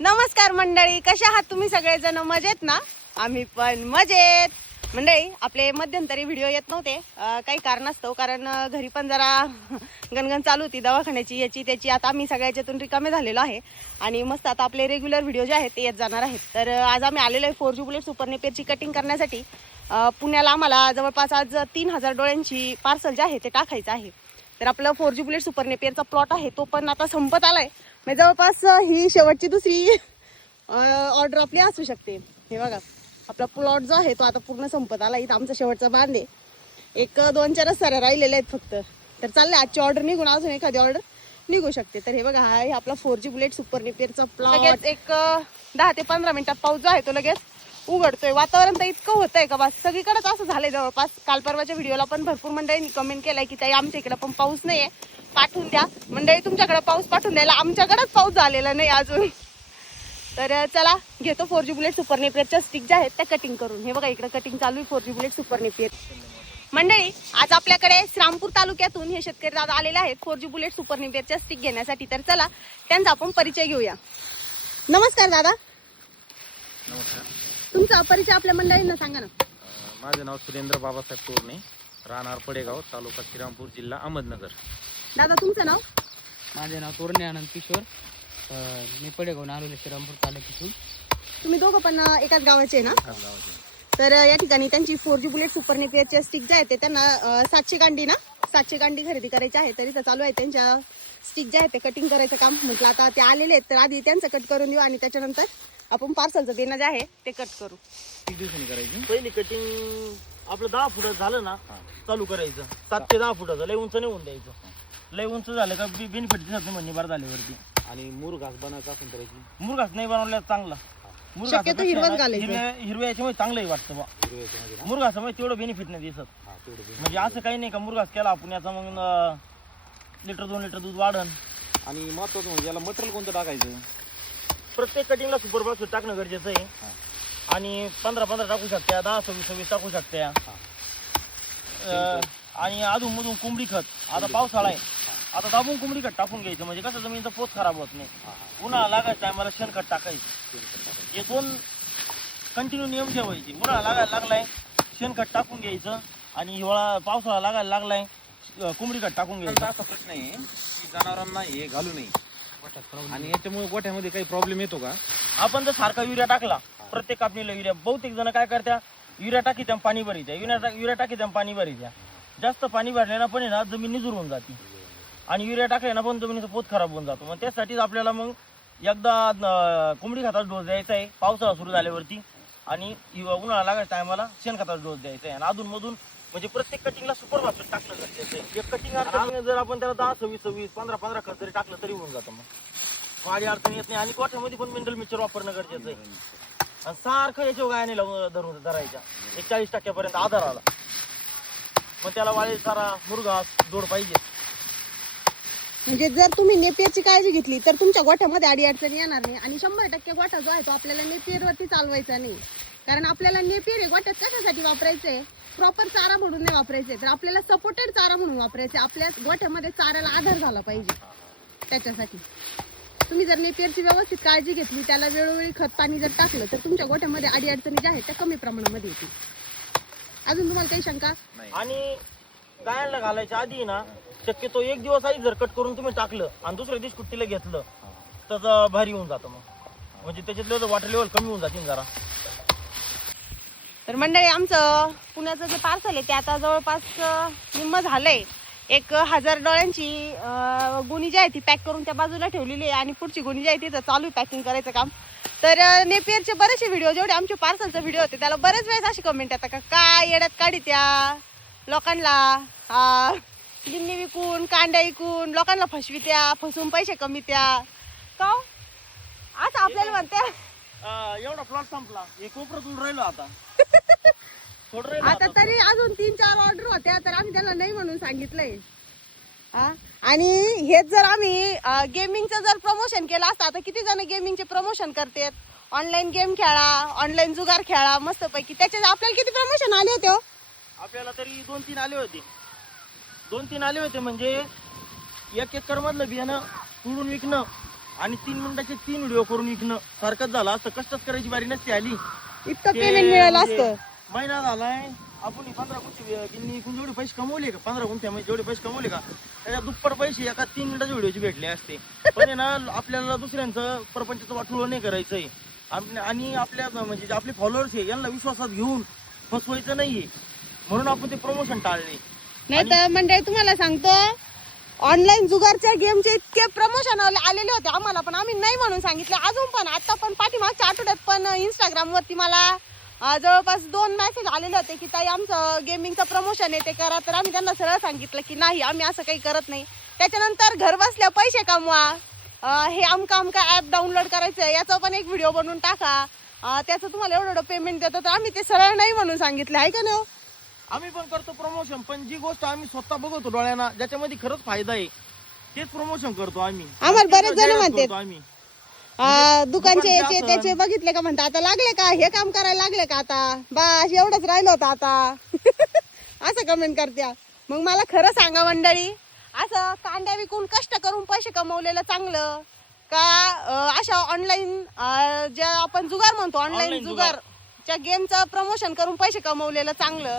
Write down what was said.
नमस्कार मंडळी कशा आहात तुम्ही सगळेजण? मजेत ना? आम्ही पण मजेत. मंडळी आपले मध्यंतरी व्हिडिओ येत नव्हते. अं, काही कारणास्तव कारण अं, घरी पण जरा गणगण चालू होती दवाखान्याची याची त्याची. आता आम्ही सगळ्याच्यातून रिकामे झालेलो आहे. आणि मस्त आता आपले रेग्युलर व्हिडिओ जे आहेत ते येत जाणार आहेत. तर अं, आज आम्ही आलेलो आहे फोर जी बुलेट सुपर नेपेरची कटिंग करण्यासाठी. अं, पुण्याला आम्हाला जवळपास आज तीन हजार डोळ्यांची पार्सल जे आहे ते टाकायचं आहे. तर आपलं फोर जी बुलेट सुपर नेपियरचा प्लॉट आहे तो पण आता संपत आलाय. म्हणजे जवळपास ही शेवटची दुसरी ऑर्डर आपली असू शकते. हे बघा आपला प्लॉट जो आहे तो आता पूर्ण संपत आला इथं आमचा शेवटचा बांध आहे. एक दोन चारच साऱ्या राहिलेल्या आहेत फक्त. तर चालले आजची ऑर्डर निघून अजून एखादी ऑर्डर निघू शकते. तर हे बघा हा आहे आपला फोर जी बुलेट सुपर नेपियरचा प्लॉट एक दहा ते पंधरा मिनिटात पाऊस जो आहे तो लगेच उघडतोय. वातावरण तर इतकं होतंय का बस सगळीकडेच असं झालंय जवळपास. काल परवाच्या व्हिडिओला पण भरपूर मंडळींनी कमेंट केलाय की ताई आमच्या इकडे पण पाऊस नाहीये. पाठवून द्या. मंडळी तुमच्याकडे पाऊस पाठवून द्यायला आमच्याकडेच पाऊस झालेला नाही अजून. तर चला घेतो फोर जी बुलेट सुपर नेपियरच्या स्टिक ज्या आहेत त्या कटिंग करून. हे बघा इकडे कटिंग चालू आहे four G bullet super napier मंडळी आज आपल्याकडे श्रामपूर तालुक्यातून हे शेतकरी दादा आलेले आहेत फोर जी बुलेट सुपर नेपियरच्या स्टिक घेण्यासाठी. तर चला त्यांचा आपण परिचय घेऊया. नमस्कार दादा. नमस्कार. तुमचा परिचय आपल्या मंडळींना सांगा ना. माझे नाव सुरेंद्र बाबासाहेब तोरणे राहणार पडेगाव तालुका श्रीरामपूर जिल्हा अहमदनगर. दादा तुमचं नाव? माझे नाव तोरणे आनंद किशोर. अ, मी पडेगावून आलेलो श्रीरामपूर तालुक्यातून. तुम्ही दोघं पण अं, एकाच गावाचे आहे ना? गावाचे. तर अं, या ठिकाणी त्यांची फोर जी बुलेट सुपर नेपियरचे स्टिक जे आहेत ते त्यांना अं, सातशे गांडी ना सातशे गांडी खरेदी करायची आहे. तरी तर चालू आहे त्यांच्या स्टिक जे आहेत ते कटिंग करायचं काम. म्हटलं आता ते आलेले आहेत तर आधी त्यांचं कट करून देऊ आणि त्याच्यानंतर आपण पार्सलचं देणं जे आहे ते कट करू. किती दिवसांनी करायची? पहिली कटिंग आपलं दहा फुट झालं ना हा. चालू करायचं. सात ते दहा फुटाचं लय उंच नाही होऊन द्यायचं. लय उंच झालं का बेनिफिट दिसत नाही म्हणजे बरं झाल्यावरती. आणि मूर घास बनायचा असेल करायची मुरघास नाही बनवल्या चांगला. मुरघासापेक्षा शक्यतो हिरवाच ना घालायचं. हिरव्या हिरव्या याच्यामुळे चांगलंही वाटतं बा. ना? मुरघासामुळे तेवढं बेनिफिट नाही दिसत. हा, तेवढं बी. म्हणजे असं काही नाही का मुरघास केला आपण याचा मग लिटर दोन लिटर दूध वाढन. आणि महत्वाचं म्हणजे याला मटेरियल कोणतं टाकायचं? प्रत्येक कटिंगला सुपर बॉक्स टाकणं गरजेचं आहे. हा. आणि पंधरा पंधरा टाकू शकत्या दहा सव्वीस सव्वीस टाकू शकत्या. अं, आणि अधून मधून कोंबडी खत. आता पावसाळा आहे. आता दाबून कोंबडी खत टाकून घ्यायचं म्हणजे कसं जमिनीचा पोत खराब होत नाही. उन्हाळा लागायचा टायमाला शेणखत टाकायचं. हे दोन कंटिन्यू नियम ठेवायचे. उन्हाळा लागायला लागलाय शेणखत टाकून घ्यायचं आणि हिवाळा पावसाळा लागायला लागलाय अं, कोंबडी खत टाकून घ्यायचं. असा प्रश्न आहे की जनावरांना हे घालू नये. आणि याच्यामुळे गोठ्यामध्ये काही प्रॉब्लेम येतो का? आपण जर सारखा युरिया टाकला प्रत्येक कापणीला युरिया. बहुतेक जण काय करत्या युरिया टाकी त्या पाणी भरीत्या युरिया टा- युरिया टाकी त्या पाणी भरीत्या जास्त पाणी भरल्यानं पण आहे ना जमीन निजूर होऊन जाते. आणि युरिया टाकल्यानं पण जमिनीचा पोत खराब होऊन जातो. मग त्यासाठीच आपल्याला मग एकदा कोंबडी खताचा डोस द्यायचा आहे. पावसाळा सुरू झाल्यावरती. आणि उन्हाळा लागायच्या टायमाला शेणखताचा डोस द्यायचा आहे. आणि अधून मधून म्हणजे प्रत्येक कटिंगला सुपर भास्कर टाकलं गरजेचं आहे. एक कटिंग जर आपण त्याला दहा सव्वीस सव्वीस पंधरा पंधरा खत जरी टाकलं तरी होऊन जातं मग. वाढी अडचण येत नाही आणि गोठ्यामध्ये पण मिनरल मिक्सर वापरणं गरजेचं आहे. आणि सारखं याच्या गायाने लावून धरून धरायच्या. एक चाळीस टक्क्यापर्यंत आधार आला. मग त्याला वाळी सारा मुरघास जोड पाहिजे. म्हणजे जर तुम्ही नेपियरची काळजी घेतली तर तुमच्या गोठ्यामध्ये अडी अडचणी येणार नाही. आणि शंभर टक्के गोठा जो आहे तो आपल्याला नेपियरवरती चालवायचा नाही. कारण आपल्याला नेपियर हे गोठ्यात कशासाठी वापरायचंय? प्रॉपर चारा म्हणून नाही वापरायचे. तर आपल्याला सपोर्टेड चारा म्हणून वापरायचे. आपल्या गोठ्यामध्ये चाऱ्याला आधार झाला पाहिजे. त्याच्यासाठी. तुम्ही जर नेपियरची व्यवस्थित काळजी घेतली त्याला वेळोवेळी खत पाणी जर टाकलं तर तुमच्या गोठ्यामध्ये अडी अडचणी ज्या आहेत त्या कमी प्रमाणामध्ये येतील. अजून तुम्हाला काही शंका? आणि गायांना घालायच्या आधी ना शक्यतो एक दिवस आधी जर कट करून तुम्ही टाकलं आणि दुसऱ्या दिवशी कुट्टीला घेतलं तर भारी होऊन जातं मग. म्हणजे त्याच्यातलं वॉटर लेवल कमी होऊन जातील जरा. तर मंडळी आमचं पुण्याचं जे पार्सल आहे ते आता जवळपास निम्म झालंय. एक हजार डोळ्यांची गोणी जी आहे ती पॅक करून त्या बाजूला ठेवलेली आहे आणि पुढची गोणी जी आहे तिचं चालू आहे पॅकिंग करायचं काम. तर नेपियरचे बरेचसे व्हिडिओ जेवढे आमचे पार्सलचे व्हिडिओ होते त्याला बरेच वेळेस अशी कमेंट येतात का काय येड्यात काढी त्या लोकांना गिन्नी विकून कांड्या विकून लोकांना फसवी त्या फसवून पैसे कमी त्या. का हो? आता असं आपल्याला म्हणते एवढा प्लॉट संपला हे कोपरत उडून राहिलो आता थोडं राहिलं आता आता. तरी अजून तीन चार ऑर्डर होत्या तर आम्ही त्यांना नाही म्हणून सांगितलंय हा? आणि हेच जर आम्ही गेमिंगचं जर प्रमोशन केलं असतं आता किती जण गेमिंगचे प्रमोशन करतात ऑनलाईन गेम खेळा ऑनलाईन जुगार खेळा मस्तपैकी त्याचे आपल्याला किती प्रमोशन आले होते हो? आपल्याला तरी दोन तीन आले होते दोन तीन आले होते म्हणजे एक एकर मधलं बियाणं तोडून विकणं आणि तीन मिनिटाचे तीन व्हिडिओ करून विकणं सारखंच झालं. असं कष्टच करायची बारी नसते आली. इतकं ते पेमेंट मिळालं म्हणजे असतं. महिना झालाय. आपण ही पंधरा गुंठे गिन्नी विकून जेवढे पैसे कमवले का? पंधरा गुंठ्यामध्ये जेवढे पैसे कमवले का? त्याच्या दुप्पट पैसे एका तीन मिनिटाच्या व्हिडिओचे भेटले असते. पण आहे ना आपल्याला दुसऱ्यांचं प्रपंचाचं वाटोळं नाही करायचंय. आणि आपल्या म्हणजे जे आपले फॉलोअर्स आहे यांना विश्वासात घेऊन फसवायचं नाहीये. म्हणून आपण ते प्रमोशन टाळले. नाही तर मंडळी तुम्हाला सांगतो ऑनलाईन जुगारच्या गेमचे इतके प्रमोशन आलेले होते आम्हाला पण आम्ही नाही म्हणून सांगितले. अजून पण आता पण पाठीमागच्या आठवड्यात पण इंस्टाग्रामवरती मला जवळपास दोन मेसेज आलेले होते की ताई आमचं गेमिंगचं प्रमोशन आहे ते करा. तर आम्ही त्यांना सरळ सांगितलं की नाही आम्ही असं काही करत नाही. त्याच्यानंतर घर बसल्या पैसे कमवा हे आमका आमका ॲप डाउनलोड करायचं आहे याचा पण एक व्हिडिओ बनवून टाका. त्याचं तुम्हाला एवढं एवढं पेमेंट देतो तर आम्ही ते सरळ नाही म्हणून सांगितलं आहे का ना? आम्ही पण करतो प्रमोशन पण जी गोष्ट आम्ही स्वतः बघतो डोळ्यांना ज्याच्यामध्ये खरंच फायदा आहे तेच प्रमोशन करतो आम्ही. आम्हाला बरेच जण जाहिरात म्हणतात. करतो आम्ही. अं, दुकानचे याचे त्याचे बघितले का म्हणता आता लागले का? हे काम करायला लागले का आता? बस एवढंच राहिलं होतं आता. असं कमेंट करत्या. मग मला खरं सांगा मंडळी असं कांड्या विकून कष्ट करून पैसे कमवलेलं चांगलं का अं, अशा ऑनलाईन ज्या आपण जुगार म्हणतो ऑनलाईन Online जुगार. च्या गेमचं प्रमोशन करून पैसे कमवलेलं चांगलं